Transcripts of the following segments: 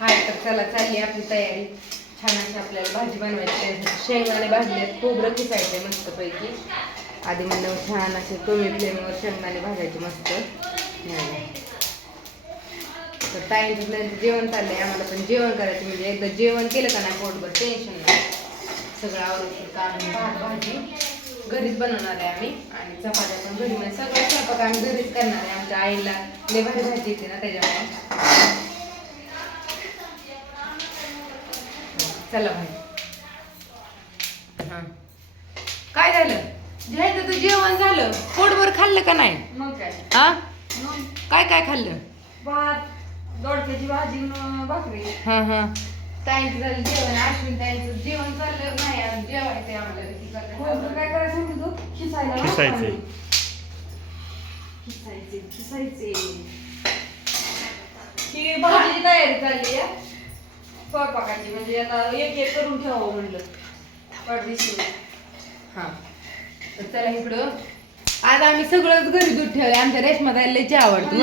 हाय तर चला चालली आपली तयारी. छान अशी आपल्याला भाजी बनवायची त्यासाठी शेंगदाणे भाजले खोबरं खिसायचे मस्तपैकी आधी म्हणलं छान असे कमी फ्लेमवर शेंगदाणे भाजायचे मस्त. तर ताईंचं जेवण चाललंय. आम्हाला पण जेवण करायचं म्हणजे एकदा जेवण केलं का नाही पोटभर टेन्शन नाही. सगळं आवडतं कारण भात भाजी घरीच बनवणार आहे आम्ही. आणि चपात्या पण घरी म्हणजे सगळं स्वयंपाक आम्ही घरीच करणार आहे. आमच्या आईला लय भारी भाजी येते ना त्याच्यामुळे. चला भाई हा. काय झालं? घ्यायचं तर जेवण झालं. पोटभर खाल्लं का नाही? मग काय? हा? मग? काय काय खाल्लं? भात दोडक्याची भाजी भाकरी. हा हा. ताईंचं झालं जेवण अश्विन ताईंचं जेवण चाललं. नाही आज जेवायचंय आम्हाला. करणार. काय करायचं म्हणते तू? खिसायला ना खिसायचे. खिसायचे खिसायचे. ही भाजीची तयारी चालली आहे. स्वयंपाकाची म्हणजे आता एक एक करून ठेवावं म्हणलं. पडदिशी हा. तर चला इकडं. आज आम्ही सगळंच घरी दूध ठेवलंय. आमच्या रेशमा लय चहा आवडतो.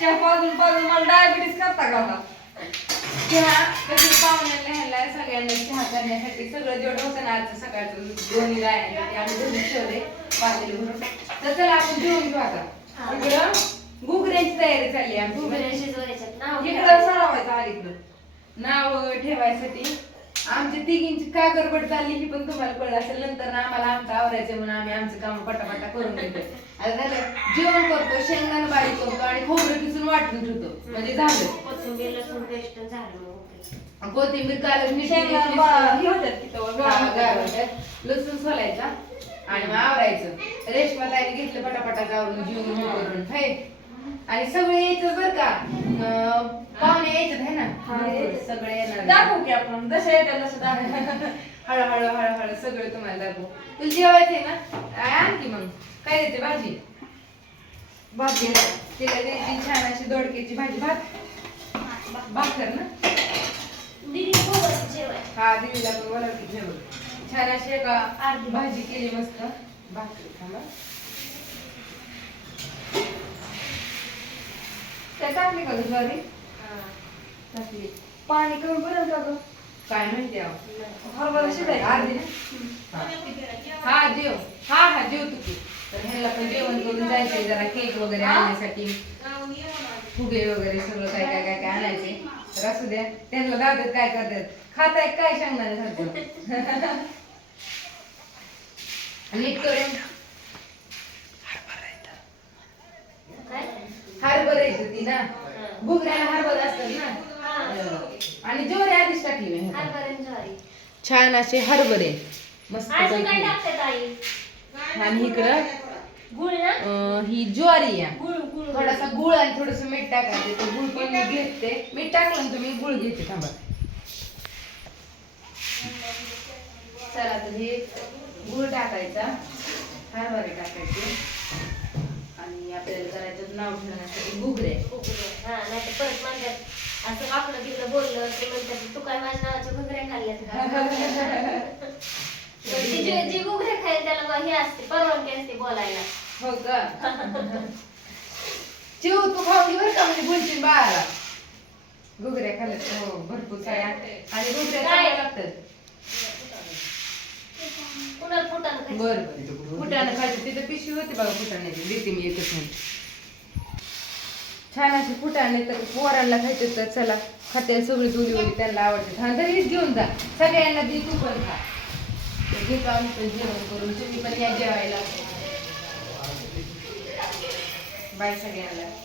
चहा पाजून पाजून मला डायबिटीस करता का चहा कधी पाहुण्यांना ह्याला सगळ्यांना चहा करण्यासाठी सगळं जेवढं होतं ना आजचं सकाळचं दोन्ही गायांसाठी आम्ही घरी ठेवले पातेले भरून तर चला आपण जेवण घेऊ आता. इकडं घुगऱ्यांची तयारी चालली आहे आमची. इकडं सरावायचं अलीकडं नाव ठेवायसाठी. आमच्या तिघींची काय गडबड चालली ही पण तुम्हाला कळलं असेल नंतर ना आम्हाला आमचं आवरायचं म्हणून आम्ही आमचं काम पटापटा करून घेतो आता झालं जेवण करतो शेंगदाणा बारीक करतो आणि खोबरं किसून वाटून ठेवतो. म्हणजे झालं. कोथिंबीर कालच शेंगदाणा बा- हे होतात की तेव्हा गव्हामध्ये. लसूण सोलायचा आणि मग आवरायचं. रेशमा ताईने घेतलं पटापटा आवरून जीवन करून आणि सगळे यायचं बर का. अं, पाहुणे यायचं आहे ना? हा. सगळे येणार दाखवू की आपण. जसं येतं तसं दाखवू हळूहळू हळूहळू सगळं तुम्हाला दाखवू. तुला जेवायचंय ना? आणखी मग. काय देते? भाजी. घ्यायचा तिला द्यायची? छान अशी दोडक्याची भाजी. भात? भाकर ना. हा दिदीला पण बोलावते जेवण. छान अशी एका अर्धी भाजी. केली मस्त. भाकरी थांबा. काय टाकली का ज्वारी? टाकली. पाणी कमी पडेल का ग? काय म्हणते अहो? हरभरा शिजायचा अर्धी ना हा. जेव हा हा जेव तू की. तर ह्याला पण जेवण करून जायचंय जरा केक वगैरे आणण्यासाठी फुगे वगैरे सगळं काय काय काय काय आणायचे. तर असू द्या. त्यांना दादात काय करतात? खाताय काय सांगणार सारखं? नीट करून. हरभर येते ती ना. घुगऱ्याला हरभर असतात ना. आणि जोरे आधीच टाकली ह्याच्यात. छान असे हरभरे. मस्त पैकी. आणि इकडं? अं, ही ज्वारी आहे. थोडासा गुळ आणि थोडस मीठ टाकायचं. तर गुळ पण मी घेते. मीठ टाकलं ना तुम्ही गुळ घेते. थांबा. चला तर हे गुळ टाकायचा. हरभरे टाकायचे. आणि आपल्याला करायचं नाव ठेवण्यासाठी घुगरे असं आपलं तिकडं बोललं ते म्हणतात तू काय माझ्या नावाच्या घुगऱ्या खाल्ल्यात का? ती जी जी घुगऱ्या खाईल त्याला मग हे असते परवानगी असते बोलायला. हो का? चिव तू खाऊन घे बरं का म्हणजे बोलशील बाळाला. घुगऱ्या खाल्ल्यात हो भरपूर साऱ्या आणि घुगऱ्या काय? चांगल्या लागतात. कुणाला खायचं? बर बर. फुटाणं खायचं तिथं पिशवी होती बघा फुटाण्याची. देते मी एकच मिनिट. छान असे फुटाणे तर पोरांना खायचे तर चला खाते सगळी दोरी वगैरे त्यांना आवडते. हा तरीच घेऊन जा. सगळ्यांना दे तू पण खा. घेतो आम्ही पण जेवण करून तुम्ही पण या जेवायला. बाय सगळ्यांना.